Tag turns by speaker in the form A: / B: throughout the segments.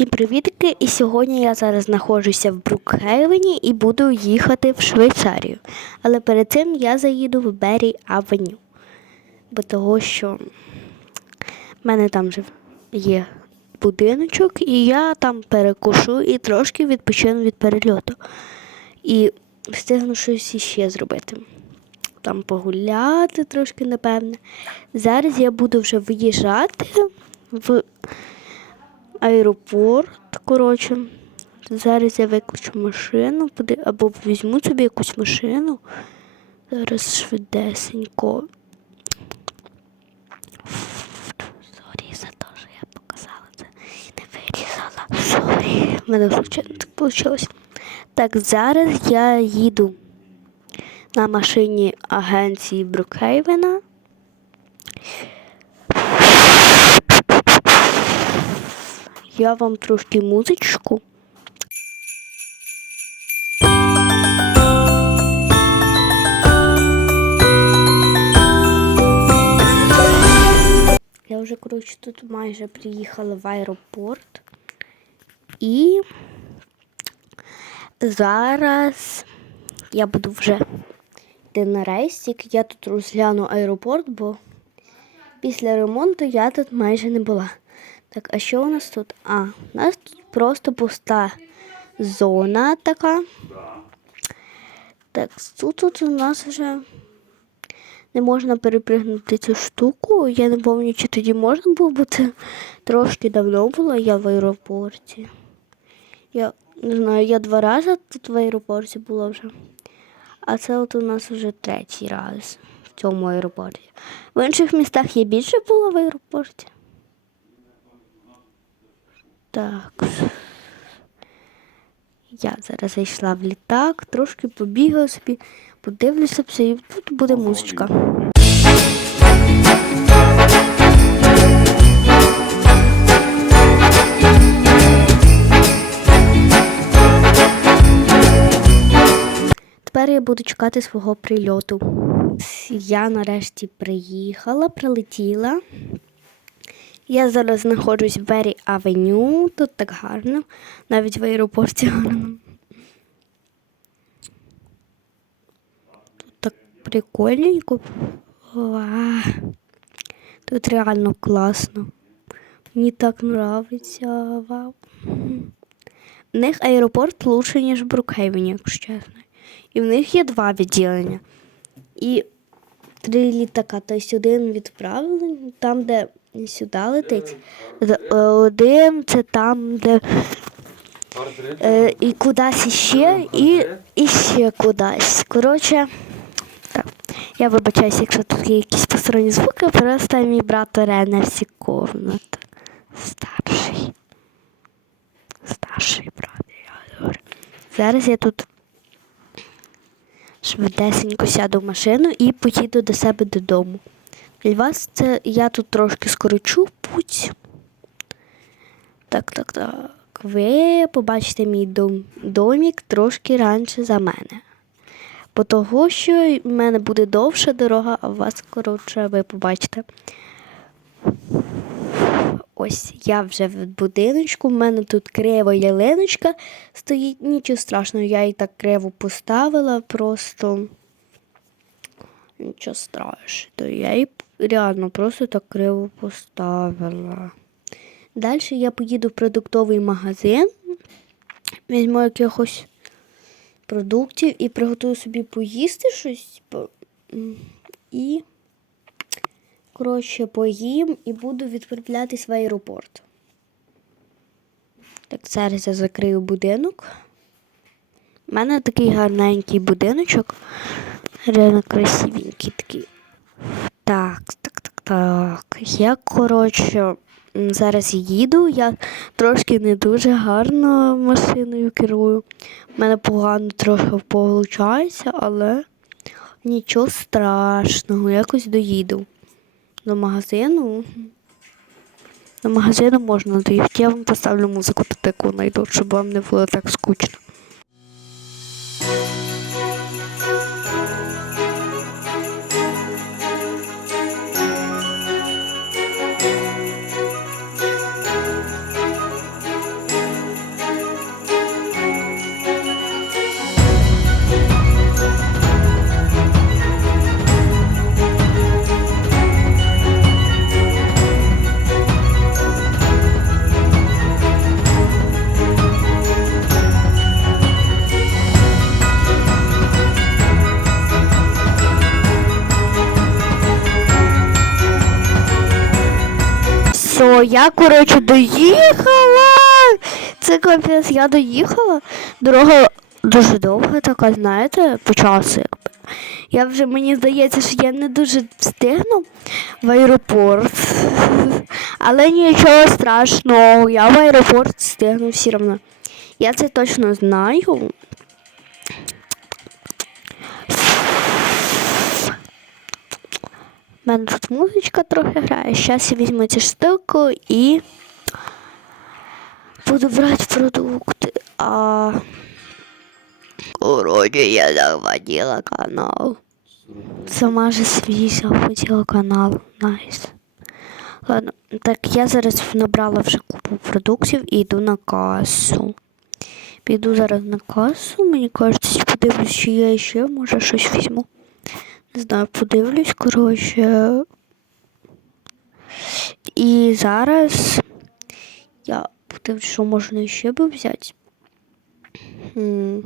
A: Всім привітки! І сьогодні я зараз знаходжуся в Брукхейвені і буду їхати в Швейцарію. Але перед цим я заїду в Бері Авеню. Бо того, що в мене там вже є будиночок, і я там перекушу і трошки відпочину від перельоту. І встигну щось іще зробити. Там погуляти трошки, напевне. Зараз я буду вже виїжджати в аеропорт. Коротше, зараз я виключу машину, або візьму собі якусь машину. Зараз швидесенько. Сорі за те, що я показала це не вирізала. Сорі. В мене случайно так вийшло. Так, зараз я їду на машині агенції Брукхейвена. Я вам трошки музичку. Я вже, коротше, тут майже приїхала в аеропорт. І зараз я буду вже йти на рейсик. Я тут розгляну аеропорт, бо після ремонту я тут майже не була. Так, а що у нас тут? А, у нас тут просто пуста зона така. Так, тут, тут у нас вже не можна перепригнути цю штуку. Я не пам'ятаю, чи тоді можна було, це трошки давно було я в аеропорті. Я не знаю, я два рази тут в аеропорті була вже. А це от у нас вже третій раз в цьому аеропорті. В інших містах я більше була в аеропорті. Так. Я зараз зайшла в літак, трошки побігаю собі, подивлюся все, і тут буде музичка. Тепер я буду чекати свого прильоту. Я нарешті приїхала, прилетіла. Я зараз знаходжусь в Бері Авеню. Тут так гарно, навіть в аеропорті гарно. Тут так прикольненько. Ва. Тут реально класно. Мені так нравиться. Вау. В них аеропорт лучше, ніж в Брукхейвені, якщо чесно. І в них є два відділення. І три літака. Тобто один відправлений, там, де сюди летить. Е, Один це там, де е, і кудись іще, і, і ще кудись. Коротше, так. Я вибачаюся, якщо тут є якісь посторонні звуки, просто мій брат оре на всі. Старший. Старший брат. я говорю. Зараз я тут швидесенько сяду в машину і поїду до себе додому. Для вас це я тут трошки скорочу путь. Так, так, так. Ви побачите мій дом, домік трошки раніше за мене. Бо того, що в мене буде довша дорога, а у вас коротше, ви побачите. Ось я вже в будиночку, в мене тут крива ялиночка стоїть, нічого страшного, я її так криво поставила, просто нічого страшного. Я її реально просто так криво поставила. Далі я поїду в продуктовий магазин, візьму якихось продуктів і приготую собі поїсти щось. І коротше, поїм і буду відправлятись в аеропорт. Так, зараз я закрию будинок. У мене такий гарненький будиночок. Реально красивенький такий. Так, так, так, так. Я, коротше, зараз їду. Я трошки не дуже гарно машиною керую. У мене погано трохи виходить, але нічого страшного, якось доїду до магазину. До магазину можна доїхати. Я вам поставлю музику таку найду, щоб вам не було так скучно. Все, я, коротше, доїхала. Це капець, я доїхала. Дорога дуже довга, така, знаєте, по часу. Я вже мені здається, що я не дуже встигну в аеропорт. Але нічого страшного, я в аеропорт встигну все одно. Я це точно знаю. У мене тут музичка трохи грає. Зараз я візьму цю штуку і буду брати продукти. А Короче, я захватила канал. Сама же свій захватила канал. Найс. Ладно, так я зараз набрала вже купу продуктів і йду на касу. Піду зараз на касу, мені кажеться, подивлюсь, чи я ще може щось візьму. Не знаю, подивлюсь, коротше. І зараз я подивлюсь, що можна ще би взяти. Блін,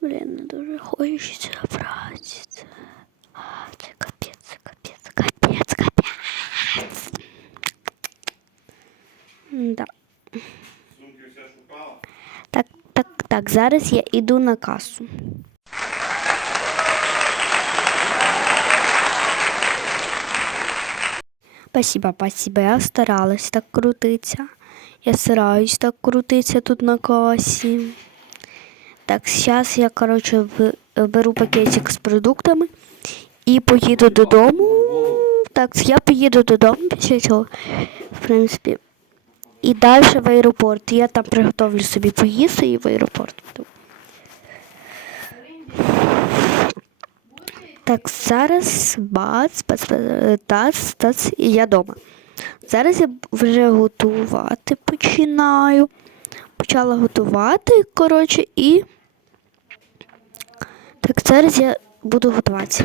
A: не дуже хочеться брати. Це, це капець, капець, капець, капець. Да. Так, так, так, зараз я йду на касу. Спасибо, спасибо. Я старалась так крутиться. Я стараюсь так крутиться тут на касі. Так, зараз я, коротше, беру пакетик з продуктами і поїду додому. Так, я поїду додому після цього, в принципі. І далі в аеропорт. Я там приготовлю собі поїсти і в аеропорт. Так, зараз бац, бац, бац, тац, тац, і я вдома. Зараз я вже готувати починаю. Почала готувати, коротше, і. Так, зараз я буду готувати.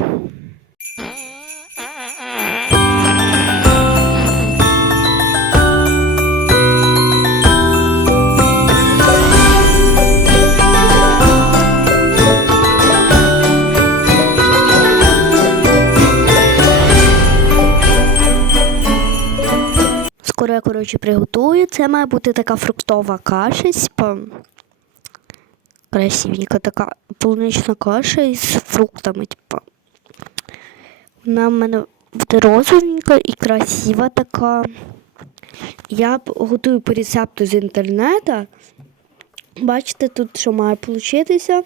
A: Скоро я, коротше, приготую. Це має бути така фруктова каша, красивенька така полунична каша із фруктами, типа. Вона в мене буде розовенька і красива така. Я готую по рецепту з інтернету. Бачите, тут що має получитися.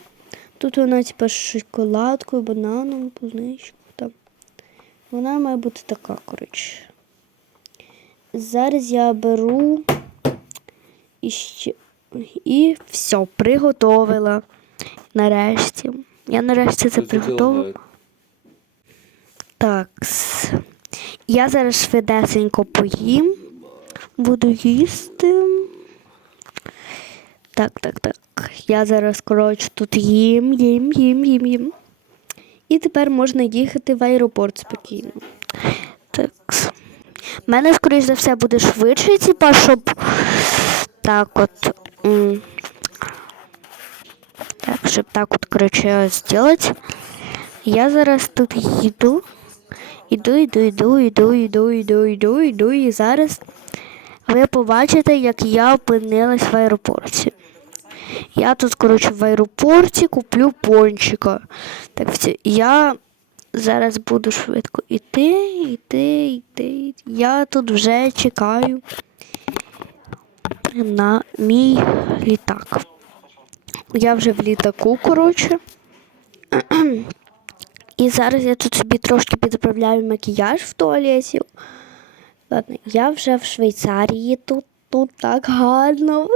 A: Тут вона, типа, з шоколадкою, бананом, полуничкою. Вона має бути така, коротше. Зараз я беру і ще. І все, приготовила. Нарешті. Я нарешті це приготувала. Так. Я зараз швидесенько поїм. Буду їсти. Так, так, так. Я зараз, коротше, тут їм, їм, їм, їм, їм. І тепер можна їхати в аеропорт спокійно. Так. В мене, скоріш за все, буде швидше, типа, щоб так от. Так, щоб так от, коротше, зробити. Я зараз тут їду. Іду, іду, іду, іду, іду, іду, іду, іду, і зараз ви побачите, як я опинилась в аеропорті. Я тут, коротше, в аеропорті куплю пончика. Так, я зараз буду швидко іти, іти, іти. Я тут вже чекаю на мій літак. Я вже в літаку, коротше. І зараз я тут собі трошки підправляю макіяж в туалеті. Ладно, я вже в Швейцарії тут, тут так гарно.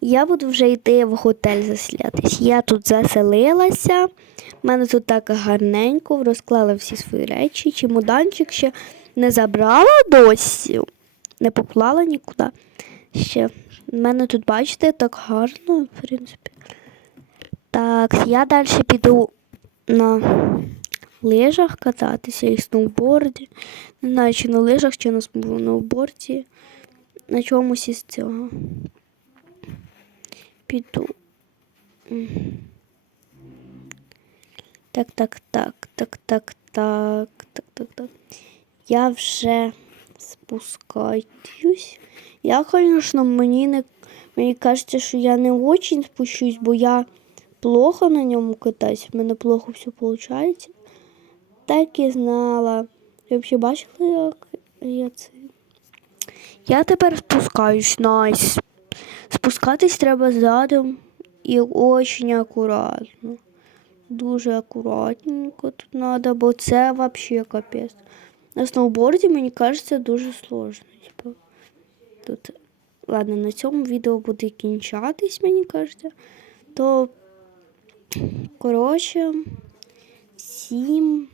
A: Я буду вже йти в готель заселятись. Я тут заселилася. У мене тут так гарненько, розклала всі свої речі. Чемоданчик ще не забрала досі, не поклала нікуди. Ще. У мене тут, бачите, так гарно, в принципі. Так, я далі піду на лижах кататися і сноуборді. Не знаю, чи на лижах, чи на сноуборді. На чомусь із цього. Піду. Так, так, так, так, так, так, так, так, так. Я вже спускаюсь. Я, звісно, мені не мені кажеться, що я не очень спущусь, бо я плохо на ньому катаюсь, в мене плохо все виходить. Так і знала. Ви взагалі бачили, як я це. Я тепер спускаюсь, найс. Спускатись треба задом і очень акуратно. Дуже акуратненько тут треба, бо це взагалі капець. На сноуборді, мені кажеться, дуже сложно. Типу, тут, ладно, на цьому відео буде кінчатись, мені кажеться. То, коротше, всім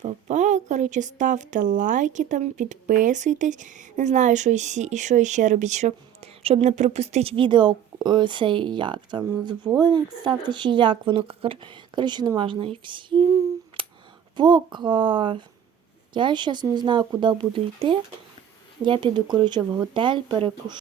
A: папа. Коротше, ставте лайки там, підписуйтесь. Не знаю, що, і що ще робіть, щоб, щоб не пропустити відео е, цей як там дзвоник ставте, чи як воно. Кор- Коротше, не важно. І всім пока. Я зараз не знаю, куди буду йти. Я піду, коротше, в готель, перекушу.